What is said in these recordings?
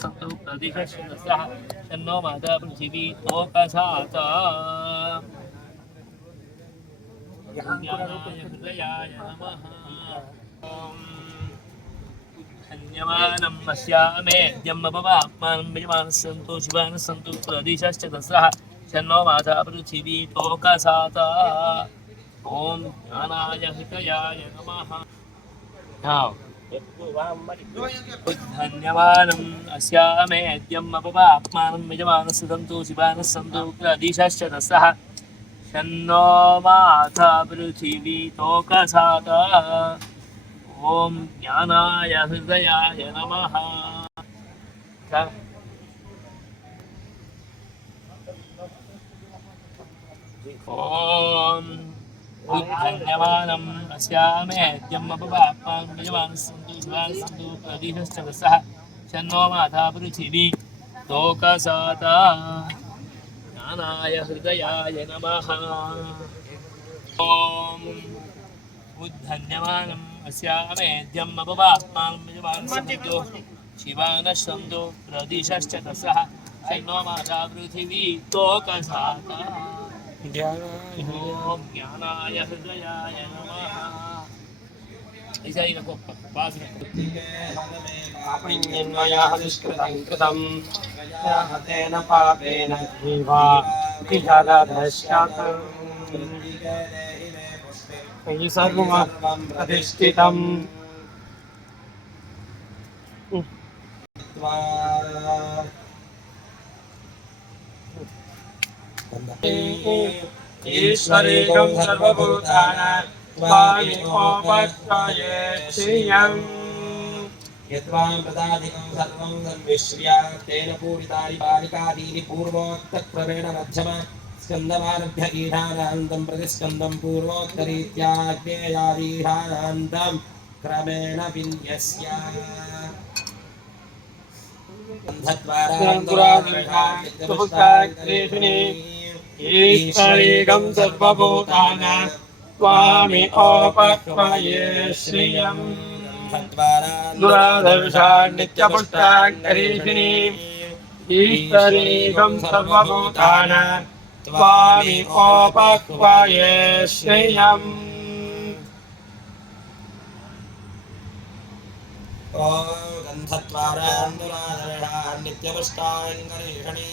सन्तु प्रदिशश्चन्द्रः तन्नो माता पृथिवी लोकसाता ज्ञानाय हृदयाय नमः धन्यवानं पश्यामेद्यं बवात्मानं यजमानः सन्तु शिवानः सन्तु प्रदिशश्चन्द्रः तन्नो माता पृथिवी लोकसाता ॐ ज्ञानाय हृदयाय नमः धन्यवानम् अस्यामेद्यम् अपवाप्मानं यजमानः सन्तु शिवानः सन्तु प्रदिशश्च तस्सः शन्नो माता पृथिवी तोकसाता ॐ ज्ञानाय हृदयाय नमः ॐ धन्यवानम् अस्यामेद्यम् अपवाप्मानं यजमानः सन्तु शिवानः सन्तु प्रदिशश्च तस्सः शन्नो माता पृथिवी तोकसाता ज्ञानाय हृदयाय नमः ॐ उद्धन्यमानम् अस्यामेद्यम् अपवाप्मानं यजमानः सन्तु शिवानः सन्तु प्रदिशश्च तस्सः शन्नो माता पृथिवी तोकसाता ॐ ज्ञानाय हृदयाय नमः ऐसा ही रखो पास रखो कृतं तेन पापेन जीवा मयि सर्वं प्रतिष्ठितम् ईश्वरेकं सर्वभूतानां स्वामिनोपत्तये श्रियम् यद्वां पदाधिकं सर्वं संविश्र्य तेन पूरितानि बालिकादीनि पूर्वोक्तक्रमेण मध्यम स्कन्दमारभ्य ईशानान्तं प्रतिस्कन्दं पूर्वोक्तरीत्याज्ञेयादीशानान्तं क्रमेण विन्यस्य ईश्वरेकं सर्वभूतानां स्वामि ओपक्वये श्रियम् दुरादर्शान् नित्यपुष्टाक्षरीषिणी ईश्वरेकं सर्वभूतानां स्वामि ओपक्वये श्रियम् गन्धद्वारान् दुरादर्शान् नित्यपुष्टाक्षरीषिणी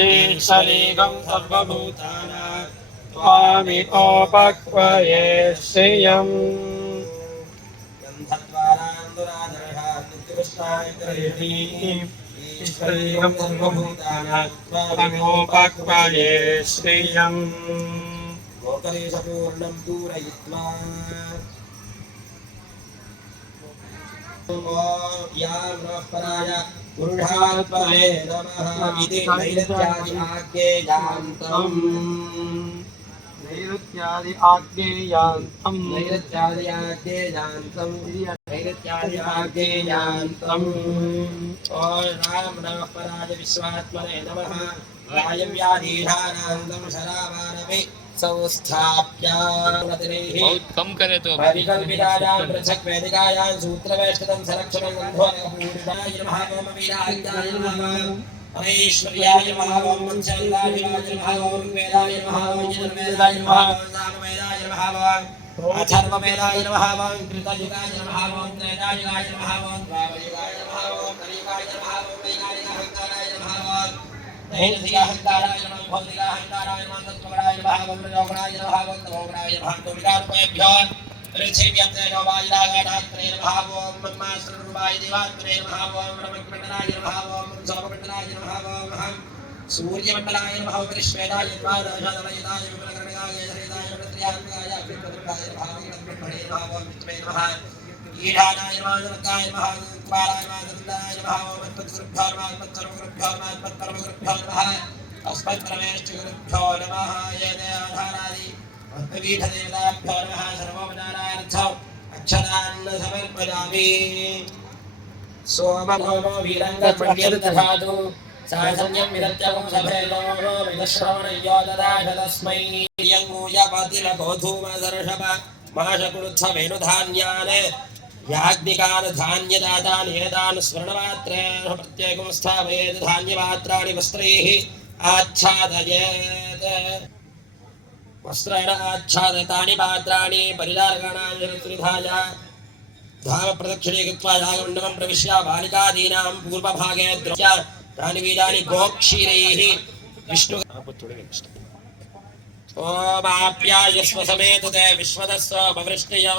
ईश्वरेकं सर्वभूतानां स्वामि ओपक्वये श्रियम् गन्धद्वारान् दुरादर्शान् नित्यपुष्टाक्षरीषिणी ईश्वरेकं सर्वभूतानां स्वामि ओपक्वये श्रियम् गोकरेशपूर्णं पूरयित्वा यां नमः पराय पुरुषात्मने नमः इति नैरत्यादि आज्ञेयान्तम् नैरत्यादि आज्ञेयान्तम् नैरत्यादि आज्ञेयान्तम् नैरत्यादि आज्ञेयान्तम् ॐ राम नमः पराय विश्वात्मने नमः वायव्याधीशानान्तं शरावानपि संस्थाप्य बहुत कम करे तो परिकल्पितायां पृथक् वेदिकायां सूत्रवेष्टितं संरक्षणं गन्धोपूर्णाय नमः ओम वीराय नमः ऐश्वर्याय नमः ओम मत्स्यलाय नमः ओम वेदाय नमः ओम यजुर्वेदाय नमः ओम सामवेदाय नमः ओम अथर्ववेदाय नमः ओम कृतयुगाय नमः ओम त्रैतायुगाय नमः ओम द्वापरयुगाय नमः ओम कलियुगाय नमः ओम वैकारिकाहंकाराय नमः ओम दैहिकाहंकाराय नमः भौतिकाहंकाराय नमः तत्त्वगुणाय नमः ओम रजोगुणाय नमः ओम तमोगुणाय नमः तो विकारोपेभ्यो ऋषिव्यत्रे नवायुरागात्रे नमः ओम ब्रह्मास्त्ररूपाय देवात्रे नमः ओम ब्रह्ममण्डलाय नमः ओम सोममण्डलाय नमः ओम सूर्यमण्डलाय नमः ओम विश्वेदाय द्वादशादलयदाय विमलकर्णिकाय हरिदाय प्रत्रियात्मकाय विप्रदुर्गाय नमः ओम ब्रह्मणे नमः ओम विष्णवे नमः ईशानाय नमः नमकाय नमः कुमाराय नमः नंदनाय नमः ओम तत्सुभ्यो नमः तत्सर्वगुरुभ्यो नमः तत्परमगुरुभ्यो नमः अस्मत्परमेष्ठिगुरुभ्यो नमः येन आधारादि भक्तपीठदेवताभ्यो नमः सर्वोपचारार्थम् अक्षतान् समर्पयामि सोमभौमो वीरङ्गपण्डितदधातु सासन्यं विदत्यं सभेदो विदश्रवणयो ददाश तस्मै यङ्गूयपतिलकोधूमदर्शप माशकुलुत्सवेनुधान्यान् याज्ञिकान् धान्यदातान् एतान् स्वर्णपात्रेण प्रत्येकं स्थापयेत् धान्यपात्राणि वस्त्रैः आच्छादयेत् वस्त्रेण आच्छादितानि पात्राणि परिचारकाणां त्रिधाय धाम प्रदक्षिणे कृत्वा यागमण्डपं प्रविश्य बालिकादीनां पूर्वभागे द्रव्य तानि बीजानि गोक्षीरैः विष्णु ओमाप्यायस्व समेतते विश्वदस्व पवृष्टयो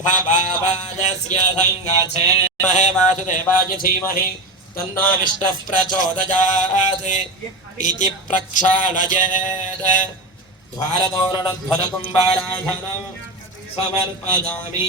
भवावाजस्य संगाचे महे वासुदेवाय धीमहि तन्नो विष्णुः प्रचोदयात् इति प्रक्षालयेत् द्वारतोरणध्वरकुम्भाराधनं समर्पयामि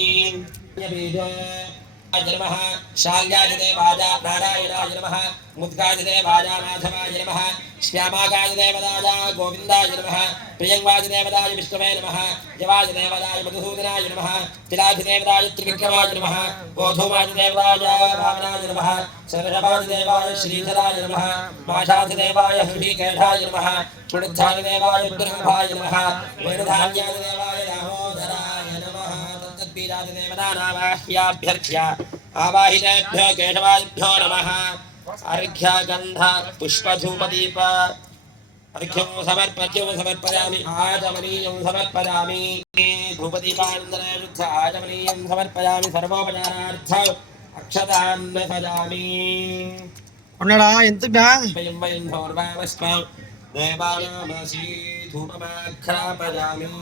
नमः शाल्यादिदेवाय नारायणाय नमः मुद्गादिदेवाय माधवाय नमः श्यामाकादिदेवताय गोविन्दाय नमः प्रियङ्गादिदेवताय विष्णवे नमः जवादिदेवताय मधुसूदनाय नमः तिलाधिदेवताय त्रिविक्रमाय नमः गोधूमादिदेवताय वामनाय नमः सर्वभादिदेवाय श्रीधराय नमः माषाधिदेवाय हृषीकेशाय नमः पुणिद्धादिदेवाय दुर्गभाय नमः वेणुधान्यादिदेवाय दामोदराय नमः तत्तद्बीजादिदेवतानामाह्याभ्यर्च्य आवाहितेभ्यो केशवादिभ्यो नमः अर्घ्यगन्ध पुष्पधूपदीप अर्घ्यं समर्पयामि आचमनीयं समर्पयामि धूपदीपानन्दनायुक्त आचमनीयं समर्पयामि सर्वोपचारार्थ अक्षतान् भजामि ఉన్నాడా ఎంతడా वयं वयं धौर्वामस्मौ देवानामसि धूपमाघ्रापयामि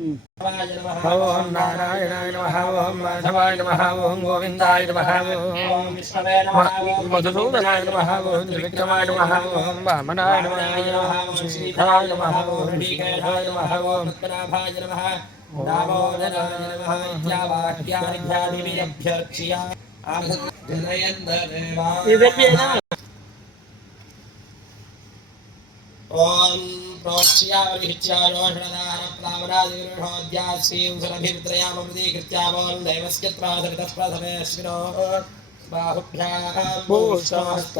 ఓం నారాయణాయ నమః ఓం మాధవాయ నమః ఓం గోవిందాయ నమః ఓం మధుసూదనాయ నమః ఓం త్రివిక్రమాయ నమః ఓం వామనాయ నమః ఓం శ్రీధరాయ నమః ఓం శ్రీకేశాయ నమః ఓం పద్మనాభాయ నమః దామోదరాయ నమః ఇత్యావాక్యాదిభ్యర్చ్య ఓం प्रोक्ष्यावलिहित्यायोषणदानप्लावनादिविरोधोद्यासीं सुरभित्रयामृतीकृत्यामोन् दैवस्य प्रासरितः बाहुभ्यां भूषणस्ताभ्याम्